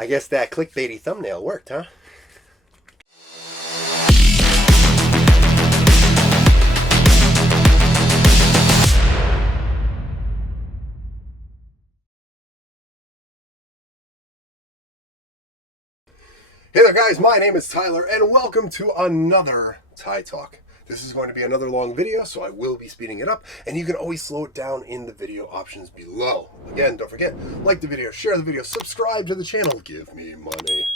I guess that clickbaity thumbnail worked, huh? Hey there guys, my name is Tyler and welcome to another TyTalk. This is going to be another long video, so I will be speeding it up, and you can always slow it down in the video options below. Again, don't forget, like the video, share the video, subscribe to the channel, give me money.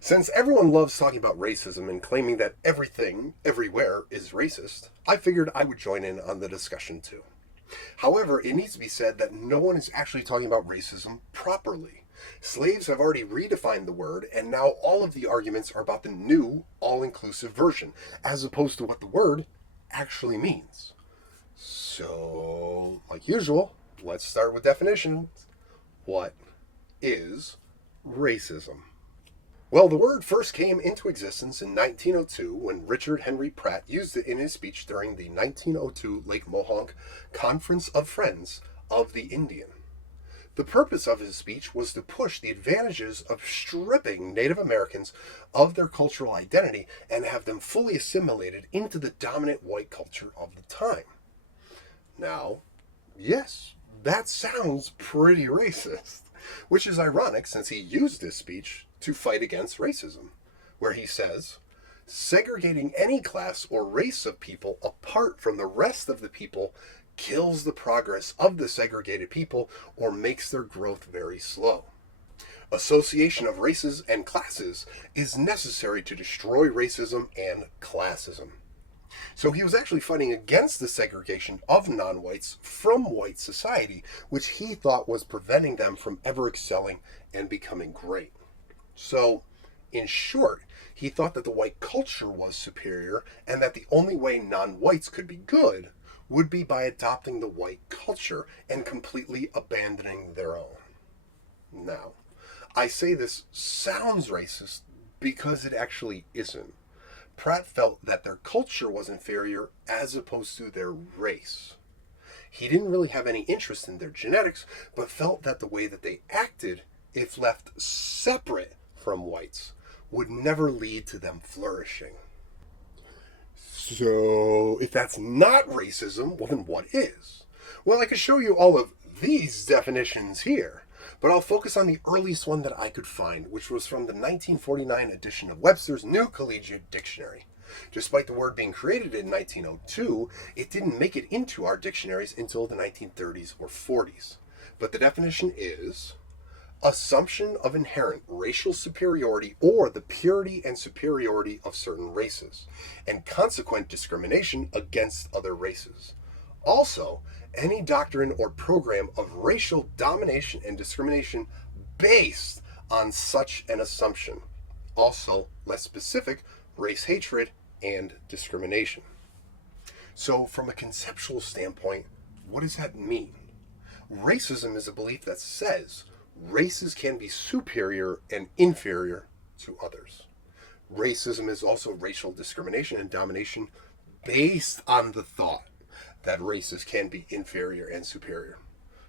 Since everyone loves talking about racism and claiming that everything, everywhere, is racist, I figured I would join in on the discussion too. However, it needs to be said that no one is actually talking about racism properly. Slaves have already redefined the word, and now all of the arguments are about the new, all-inclusive version, as opposed to what the word actually means. So, like usual, let's start with definitions. What is racism? Well, the word first came into existence in 1902 when Richard Henry Pratt used it in his speech during the 1902 Lake Mohonk Conference of Friends of the Indian. The purpose of his speech was to push the advantages of stripping Native Americans of their cultural identity and have them fully assimilated into the dominant white culture of the time. Now, yes, that sounds pretty racist, which is ironic since he used this speech to fight against racism, where he says, segregating any class or race of people apart from the rest of the people kills the progress of the segregated people or makes their growth very slow. Association of races and classes is necessary to destroy racism and classism. So he was actually fighting against the segregation of non-whites from white society, which he thought was preventing them from ever excelling and becoming great. So, in short, he thought that the white culture was superior and that the only way non-whites could be good would be by adopting the white culture and completely abandoning their own. Now, I say this sounds racist because it actually isn't. Pratt felt that their culture was inferior as opposed to their race. He didn't really have any interest in their genetics, but felt that the way that they acted, if left separate from whites, would never lead to them flourishing. So, if that's not racism, well then what is? Well, I could show you all of these definitions here, but I'll focus on the earliest one that I could find, which was from the 1949 edition of Webster's New Collegiate Dictionary. Despite the word being created in 1902, it didn't make it into our dictionaries until the 1930s or 40s. But the definition is assumption of inherent racial superiority or the purity and superiority of certain races, and consequent discrimination against other races. Also, any doctrine or program of racial domination and discrimination based on such an assumption. Also, less specific, race hatred and discrimination. So, from a conceptual standpoint, what does that mean? Racism is a belief that says races can be superior and inferior to others. Racism is also racial discrimination and domination based on the thought that races can be inferior and superior.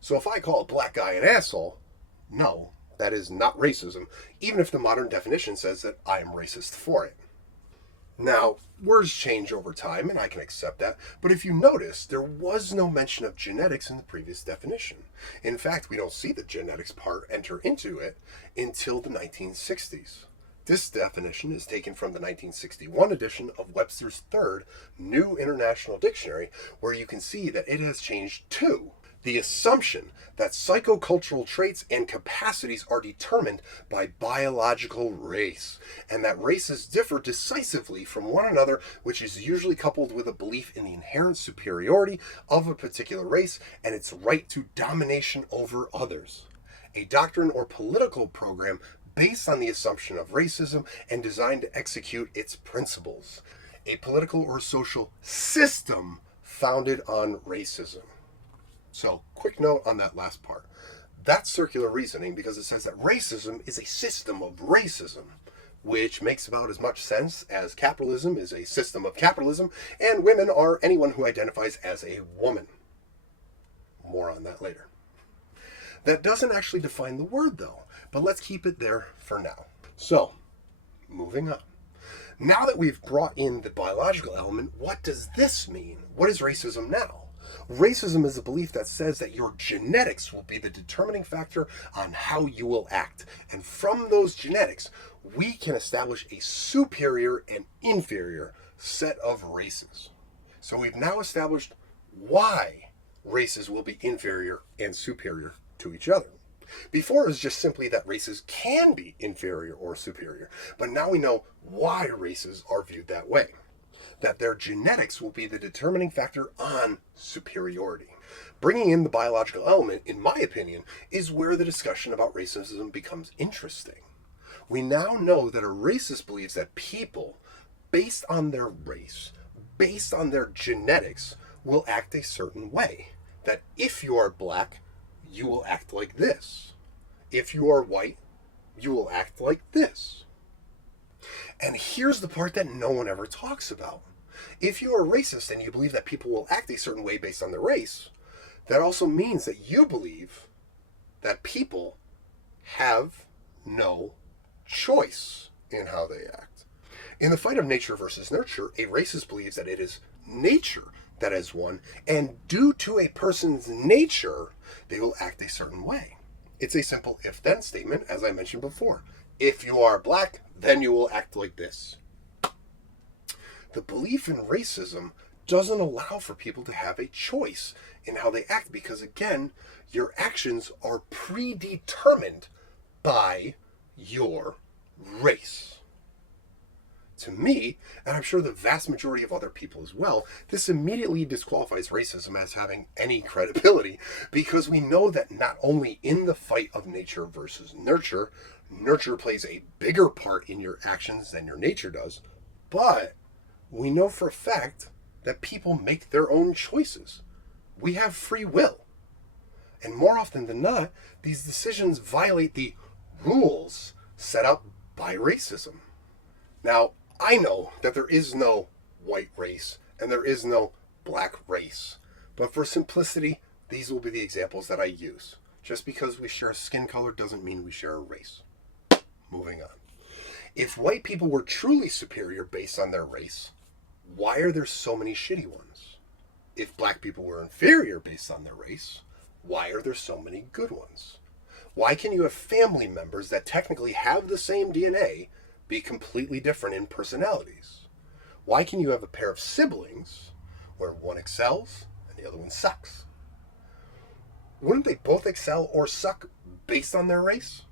So if I call a black guy an asshole, no, that is not racism, even if the modern definition says that I am racist for it. Now, words change over time, and I can accept that, but if you notice, there was no mention of genetics in the previous definition. In fact, we don't see the genetics part enter into it until the 1960s. This definition is taken from the 1961 edition of Webster's third New International Dictionary, where you can see that it has changed to the assumption that psychocultural traits and capacities are determined by biological race, and that races differ decisively from one another, which is usually coupled with a belief in the inherent superiority of a particular race and its right to domination over others. A doctrine or political program based on the assumption of racism and designed to execute its principles. A political or social system founded on racism. So, quick note on that last part. That's circular reasoning because it says that racism is a system of racism, which makes about as much sense as capitalism is a system of capitalism, and women are anyone who identifies as a woman. More on that later. That doesn't actually define the word, though, but let's keep it there for now. So, moving on. Now that we've brought in the biological element, what does this mean? What is racism now? Racism is a belief that says that your genetics will be the determining factor on how you will act. And from those genetics, we can establish a superior and inferior set of races. So we've now established why races will be inferior and superior to each other. Before it was just simply that races can be inferior or superior, but now we know why races are viewed that way. That their genetics will be the determining factor on superiority. Bringing in the biological element, in my opinion, is where the discussion about racism becomes interesting. We now know that a racist believes that people, based on their race, based on their genetics, will act a certain way. That if you are black, you will act like this. If you are white, you will act like this. And here's the part that no one ever talks about. If you are racist and you believe that people will act a certain way based on their race, that also means that you believe that people have no choice in how they act. In the fight of nature versus nurture, a racist believes that it is nature that has won, and due to a person's nature, they will act a certain way. It's a simple if-then statement, as I mentioned before. If you are black, then you will act like this. The belief in racism doesn't allow for people to have a choice in how they act because, again, your actions are predetermined by your race. To me, and I'm sure the vast majority of other people as well, this immediately disqualifies racism as having any credibility because we know that not only in the fight of nature versus nurture, nurture plays a bigger part in your actions than your nature does, but we know for a fact that people make their own choices. We have free will. And more often than not, these decisions violate the rules set up by racism. Now, I know that there is no white race and there is no black race, but for simplicity, these will be the examples that I use. Just because we share a skin color doesn't mean we share a race. Moving on. If white people were truly superior based on their race, why are there so many shitty ones? If black people were inferior based on their race, why are there so many good ones? Why can you have family members that technically have the same DNA be completely different in personalities? Why can you have a pair of siblings where one excels and the other one sucks? Wouldn't they both excel or suck based on their race?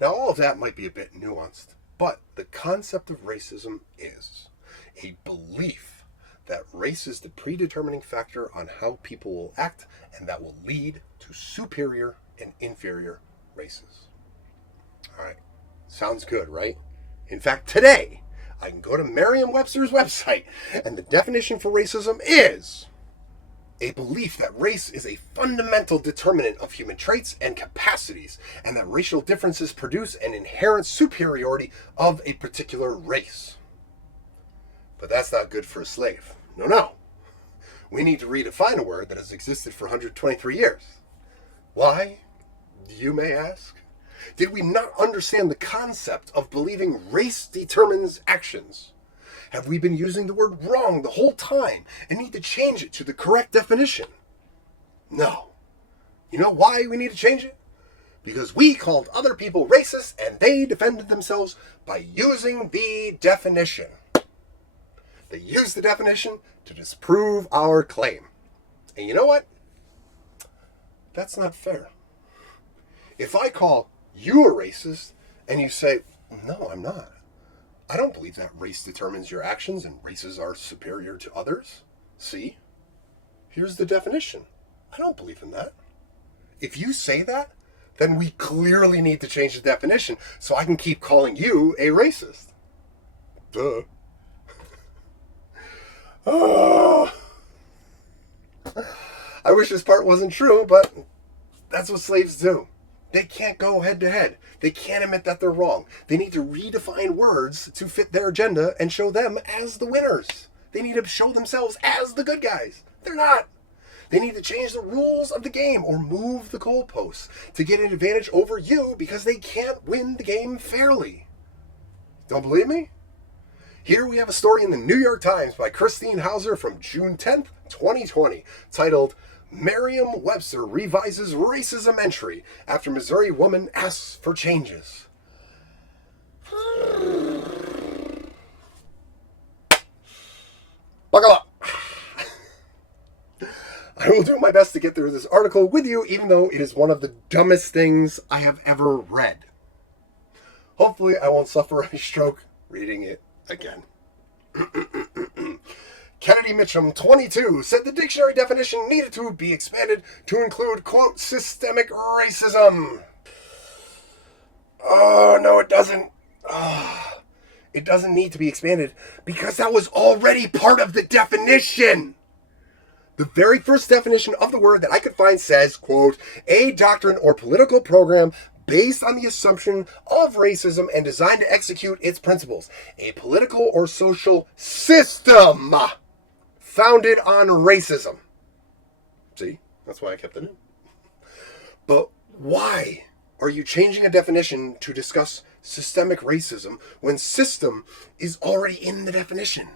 Now, all of that might be a bit nuanced, but the concept of racism is a belief that race is the predetermining factor on how people will act, and that will lead to superior and inferior races. All right, sounds good, right? In fact, today, I can go to Merriam-Webster's website, and the definition for racism is a belief that race is a fundamental determinant of human traits and capacities, and that racial differences produce an inherent superiority of a particular race. But that's not good for a slave. No. We need to redefine a word that has existed for 123 years. Why, you may ask? Did we not understand the concept of believing race determines actions? Have we been using the word wrong the whole time and need to change it to the correct definition? No. You know why we need to change it? Because we called other people racist and they defended themselves by using the definition. They used the definition to disprove our claim. And you know what? That's not fair. If I call you a racist and you say, no, I'm not. I don't believe that race determines your actions and races are superior to others. See? Here's the definition. I don't believe in that. If you say that, then we clearly need to change the definition so I can keep calling you a racist. Duh. Oh. I wish this part wasn't true, but that's what slaves do. They can't go head to head. They can't admit that they're wrong. They need to redefine words to fit their agenda and show them as the winners. They need to show themselves as the good guys. They're not. They need to change the rules of the game or move the goalposts to get an advantage over you because they can't win the game fairly. Don't believe me? Here we have a story in the New York Times by Christine Hauser from June 10th, 2020, titled Merriam-Webster Revises Racism Entry After Missouri Woman Asks for Changes. Buckle up! I will do my best to get through this article with you, even though it is one of the dumbest things I have ever read. Hopefully I won't suffer a stroke reading it again. Kennedy Mitchum, 22, said the dictionary definition needed to be expanded to include, quote, systemic racism. Oh, no, it doesn't. It doesn't need to be expanded because that was already part of the definition. The very first definition of the word that I could find says, quote, a doctrine or political program based on the assumption of racism and designed to execute its principles. A political or social system founded on racism. See, that's why I kept it in. But why are you changing a definition to discuss systemic racism when system is already in the definition?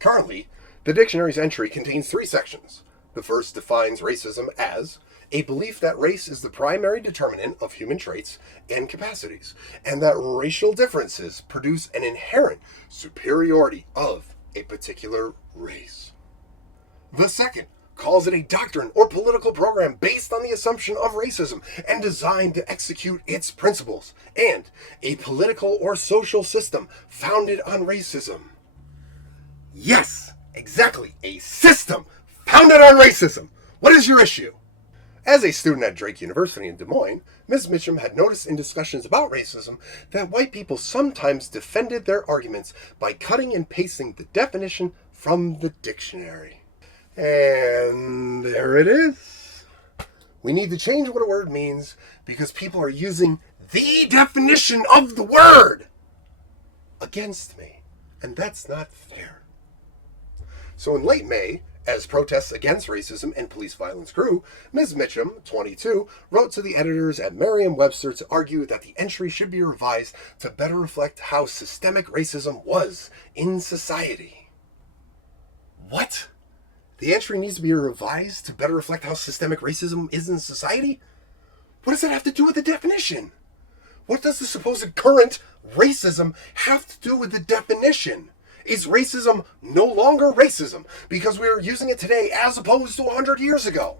Currently, the dictionary's entry contains 3 sections. The first defines racism as a belief that race is the primary determinant of human traits and capacities, and that racial differences produce an inherent superiority of a particular race. The second calls it a doctrine or political program based on the assumption of racism and designed to execute its principles, and a political or social system founded on racism. Yes, exactly, a system founded on racism. What is your issue? As a student at Drake University in Des Moines, Ms. Mitchum had noticed in discussions about racism that white people sometimes defended their arguments by cutting and pasting the definition from the dictionary. And there it is. We need to change what a word means because people are using the definition of the word against me. And that's not fair. So in late May, as protests against racism and police violence grew, Ms. Mitchum, 22, wrote to the editors at Merriam-Webster to argue that the entry should be revised to better reflect how systemic racism was in society. What? The entry needs to be revised to better reflect how systemic racism is in society? What does that have to do with the definition? What does the supposed current racism have to do with the definition? Is racism no longer racism because we are using it today as opposed to 100 years ago?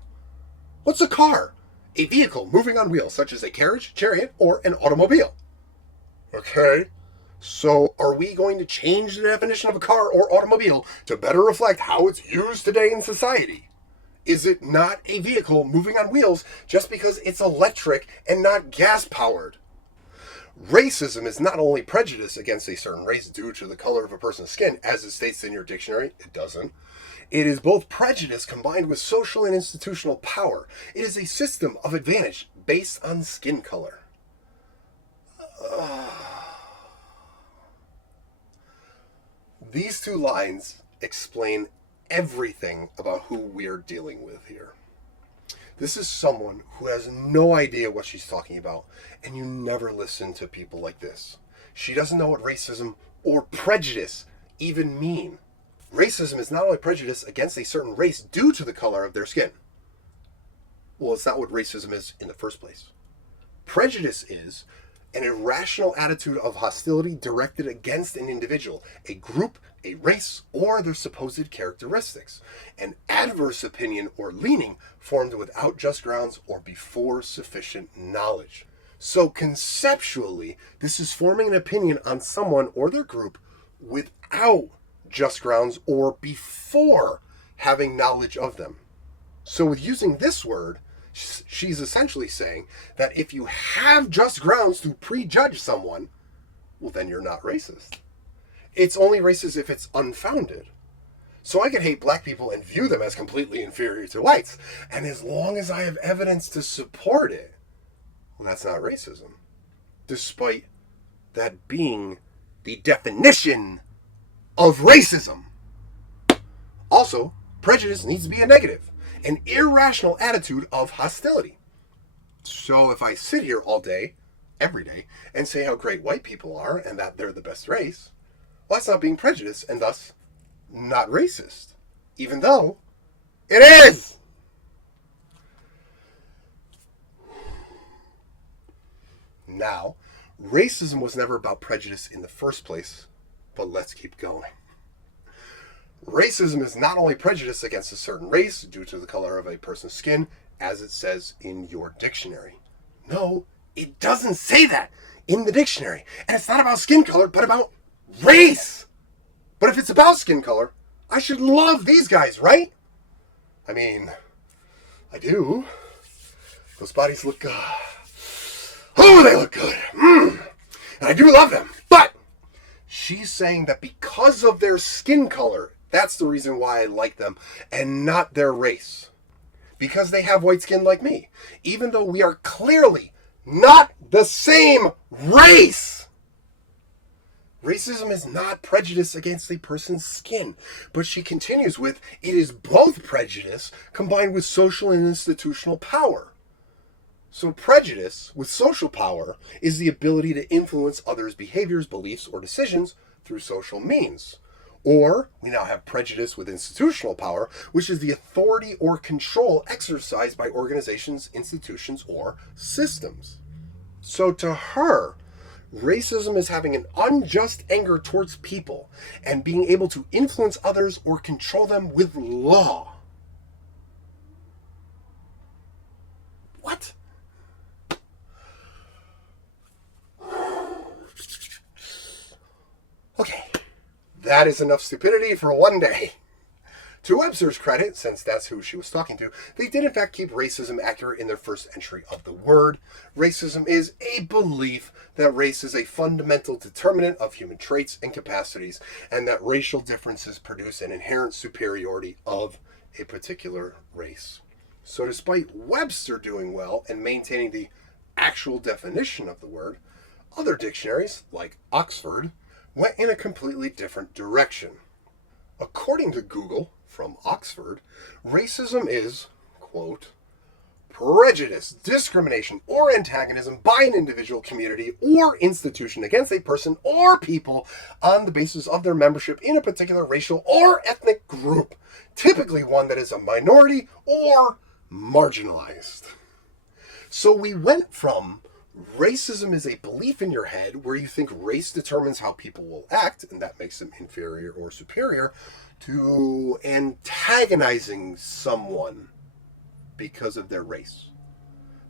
What's a car? A vehicle moving on wheels, such as a carriage, chariot, or an automobile. Okay, so are we going to change the definition of a car or automobile to better reflect how it's used today in society? Is it not a vehicle moving on wheels just because it's electric and not gas-powered? Racism is not only prejudice against a certain race due to the color of a person's skin, as it states in your dictionary. It doesn't. It is both prejudice combined with social and institutional power. It is a system of advantage based on skin color. These 2 lines explain everything about who we are dealing with here. This is someone who has no idea what she's talking about, and you never listen to people like this. She doesn't know what racism or prejudice even mean. Racism is not only prejudice against a certain race due to the color of their skin. Well, it's not what racism is in the first place. Prejudice is an irrational attitude of hostility directed against an individual, a group, a race, or their supposed characteristics. An adverse opinion or leaning formed without just grounds or before sufficient knowledge. So conceptually, this is forming an opinion on someone or their group without just grounds or before having knowledge of them. So with using this word, she's essentially saying that if you have just grounds to prejudge someone, well, then you're not racist. It's only racist if it's unfounded. So I could hate black people and view them as completely inferior to whites, and as long as I have evidence to support it, well, that's not racism. Despite that being the definition of racism. Also, prejudice needs to be a negative. an irrational attitude of hostility. So if I sit here all day, every day, and say how great white people are and that they're the best race, well, that's not being prejudiced and thus not racist, even though it is. Now, racism was never about prejudice in the first place, but let's keep going. Racism is not only prejudice against a certain race due to the color of a person's skin, as it says in your dictionary. No, it doesn't say that in the dictionary. And it's not about skin color, but about race. But if it's about skin color, I should love these guys, right? I mean, I do. Those bodies look good. Oh, they look good. And I do love them. But she's saying that because of their skin color, that's the reason why I like them and not their race. Because they have white skin like me. Even though we are clearly not the same race. Racism is not prejudice against a person's skin. But she continues with, it is both prejudice combined with social and institutional power. So prejudice with social power is the ability to influence others' behaviors, beliefs, or decisions through social means. Or we now have prejudice with institutional power, which is the authority or control exercised by organizations, institutions, or systems. So to her, racism is having an unjust anger towards people and being able to influence others or control them with law. What? Okay, that is enough stupidity for one day. To Webster's credit, since that's who she was talking to, they did in fact keep racism accurate in their first entry of the word. Racism is a belief that race is a fundamental determinant of human traits and capacities, and that racial differences produce an inherent superiority of a particular race. So despite Webster doing well and maintaining the actual definition of the word, other dictionaries, like Oxford, went in a completely different direction. According to Google, from Oxford, racism is, quote, prejudice, discrimination, or antagonism by an individual, community, or institution against a person or people on the basis of their membership in a particular racial or ethnic group, typically one that is a minority or marginalized. So we went from racism is a belief in your head where you think race determines how people will act, and that makes them inferior or superior, to antagonizing someone because of their race.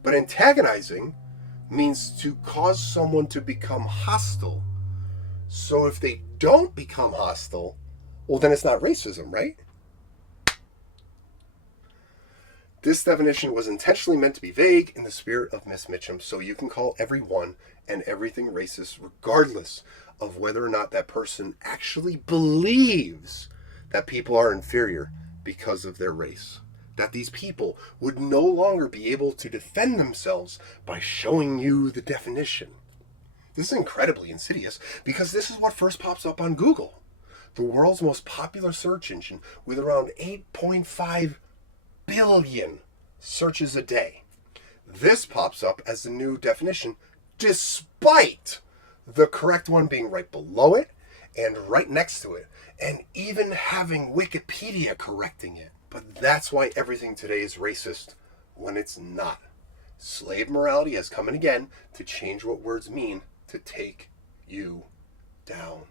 But antagonizing means to cause someone to become hostile. So if they don't become hostile, well, then it's not racism, right? This definition was intentionally meant to be vague in the spirit of Miss Mitchum, so you can call everyone and everything racist regardless of whether or not that person actually believes that people are inferior because of their race. That these people would no longer be able to defend themselves by showing you the definition. This is incredibly insidious because this is what first pops up on Google, the world's most popular search engine with around 8.5 billion searches a day. This pops up as the new definition, despite the correct one being right below it and right next to it, and even having Wikipedia correcting it. But that's why everything today is racist when it's not. Slave morality has come in again to change what words mean to take you down.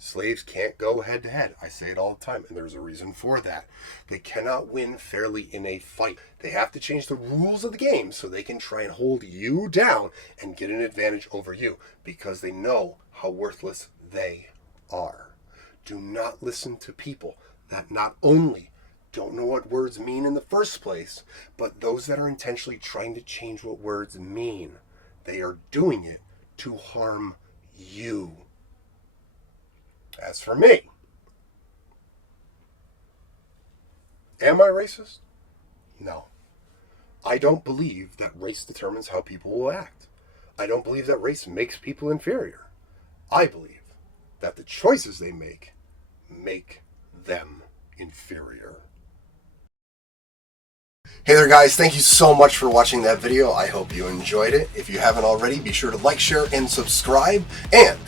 Slaves can't go head to head. I say it all the time, and there's a reason for that. They cannot win fairly in a fight. They have to change the rules of the game so they can try and hold you down and get an advantage over you because they know how worthless they are. Do not listen to people that not only don't know what words mean in the first place, but those that are intentionally trying to change what words mean. They are doing it to harm you. As for me, am I racist? No. I don't believe that race determines how people will act. I don't believe that race makes people inferior. I believe that the choices they make them inferior. Hey there guys, thank you so much for watching that video. I hope you enjoyed it. If you haven't already, be sure to like, share, and subscribe. And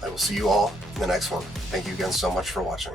I will see you all in the next one. Thank you again so much for watching.